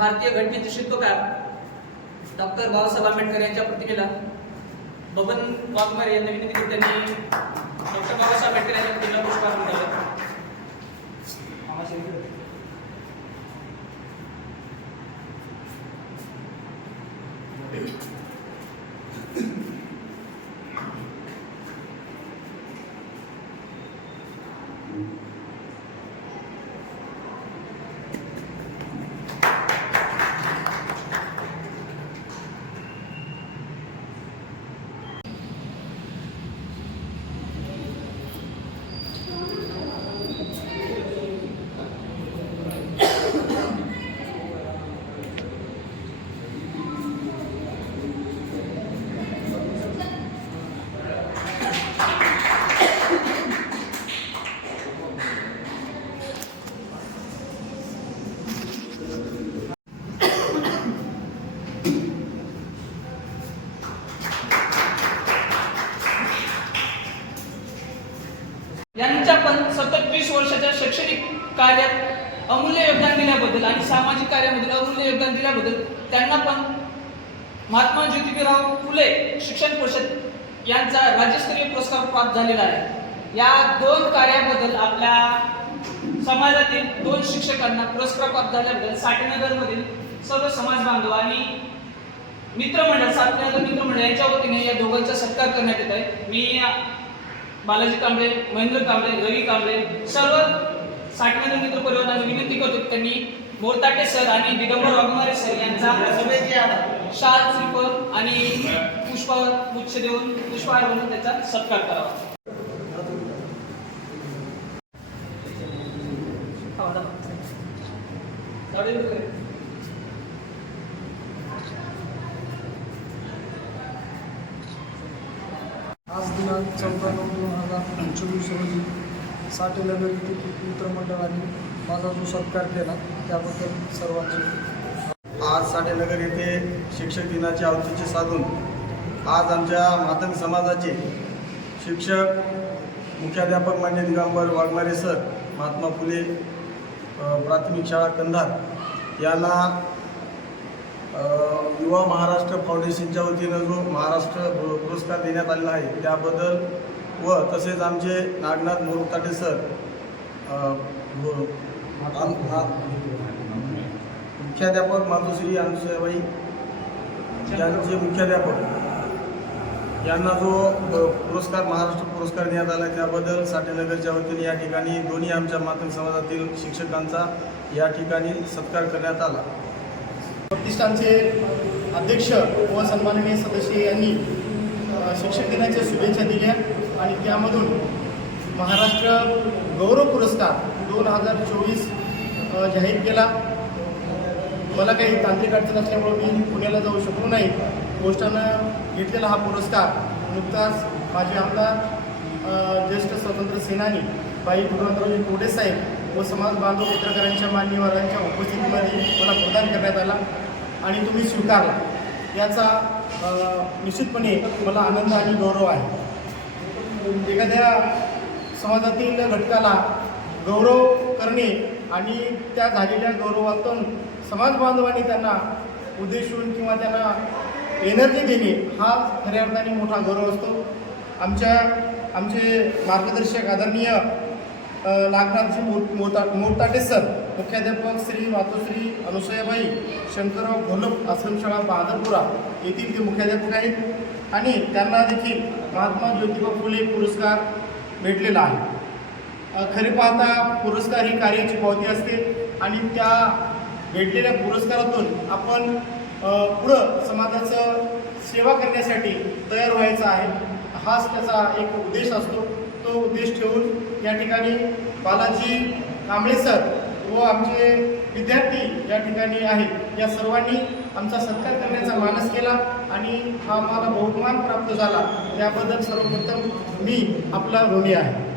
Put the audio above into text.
भारतीय घटनेचे शिल्पकार डॉक्टर बाबासाहेब आंबेडकर यांच्या प्रतिमेला बबन वाघमारे यांना विनंती करून त्यांनी डॉक्टर बाबासाहेब आंबेडकर यांच्या प्रतिमेला पुष्पहार you. यांच्या पण सतत वीस वर्षाच्या शैक्षणिक कार्यात अमूल्य योगदान दिल्याबद्दल आणि सामाजिक कार्यामध्ये अमूल्य योगदान दिल्याबद्दल त्यांना पण महात्मा ज्योतिबीराव फुले शिक्षण परिषद यांचा राज्यस्तरीय पुरस्कार प्राप्त झालेला आहे. या दोन कार्याबद्दल आपल्या समाजातील दोन शिक्षकांना पुरस्कार प्राप्त झाल्याबद्दल साठेनगरमधील सर्व समाज बांधव आणि मित्रमंडळ साठेनगर मित्रमंडळ यांच्या वतीने या दोघांचा सत्कार करण्यात येत आहे. मी बालाजी कांबळे महेंद्र कांबळे रवी कांबळे सर्व साठनगर मित्र परिवारांना विनंती करतो त्यांनी मोरताटे सर आणि दिगंबर वाघमारे सर यांचा शाल श्रीफळ आणि पुष्प गुच्छ देऊन पुष्पहार म्हणून त्याचा सत्कार करावा. आज दिनांक चौदा नऊ दोन हजार चोवीस रोजी साठेनगर येथील मित्रमंडळाने माझा जो सत्कार केला त्याबद्दल सर्वांचे आज साठेनगर येथे शिक्षक दिनाचे औचित्य साधून आज आमच्या मातंग समाजाचे शिक्षक मुख्याध्यापक मान्य दिगंबर वाघमारे सर महात्मा फुले प्राथमिक शाळा कंधार यांना युवा महाराष्ट्र फाउंडेशनच्या वतीनं जो महाराष्ट्र पुरस्कार देण्यात आलेला आहे त्याबद्दल व तसेच आमचे नागनाथ मोरुताटे सर मुख्याध्यापक मातोश्री अनुसयाबाई यांचे मुख्याध्यापक. यांना जो पुरस्कार महाराष्ट्र पुरस्कार देण्यात आला त्याबद्दल साठेनगरच्या वतीने या ठिकाणी दोन्ही आमच्या मातंग समाजातील शिक्षकांचा या ठिकाणी सत्कार करण्यात आला. प्रतिष्ठानचे अध्यक्ष व सन्माननीय सदस्य यांनी शिक्षक दिनाच्या शुभेच्छा दिल्या. आणि त्यामधून महाराष्ट्र गौरव पुरस्कार दोन हजार चोवीस जाहीर केला. मला काही तांत्रिक अडचण असल्यामुळे मी पुण्याला जाऊ शकलो नाही. पोस्टानं घेतलेला हा पुरस्कार नुकताच माझे आमदार ज्येष्ठ स्वतंत्र सेनानी बाई गुरुनाथरावजी कोडे साहेब व समाज बांधव पत्रकारांच्या मान्यवरांच्या उपस्थितीमध्ये मला प्रदान करण्यात आला आणि तुम्ही स्वीकारला. याचा निश्चितपणे मला आनंद आणि गौरव आहे. एखाद्या समाजातील घटकाला गौरव करणे आणि त्या झालेल्या गौरवातून समाज बांधवांनी त्यांना उद्देशून किंवा त्यांना एनर्जी देणे हा खऱ्या अर्थाने मोठा गौरव असतो. आमच्या आमचे मार्गदर्शक आदरणीय नागनाथजी मोता मोरताटे सर मुख्याध्यापक श्री मातोश्री अनुसयाबाई शंकरराव घोलप आश्रमशाळा बहादरपुरा येथील ते मुख्याध्यापक आहेत आणि त्यांना देखील महात्मा ज्योतिबा फुले पुरस्कार भेटलेला आहे. खरे पाहता पुरस्कार ही कार्याची पावती असते आणि त्या भेटलेल्या पुरस्कारातून आपण पुढं समाजाचं सेवा करण्यासाठी तयार व्हायचं आहे. हाच त्याचा एक उद्देश असतो. तो उद्देश ठेवून या ठिकाणी बालाजी कांबळे सर व आमचे विद्यार्थी या ठिकाणी आहेत. या सर्वांनी आमचा सत्कार करण्याचा मानस केला आणि हा मला बहुमान प्राप्त झाला. त्याबद्दल सर्वप्रथम मी आपला ऋणी आहे.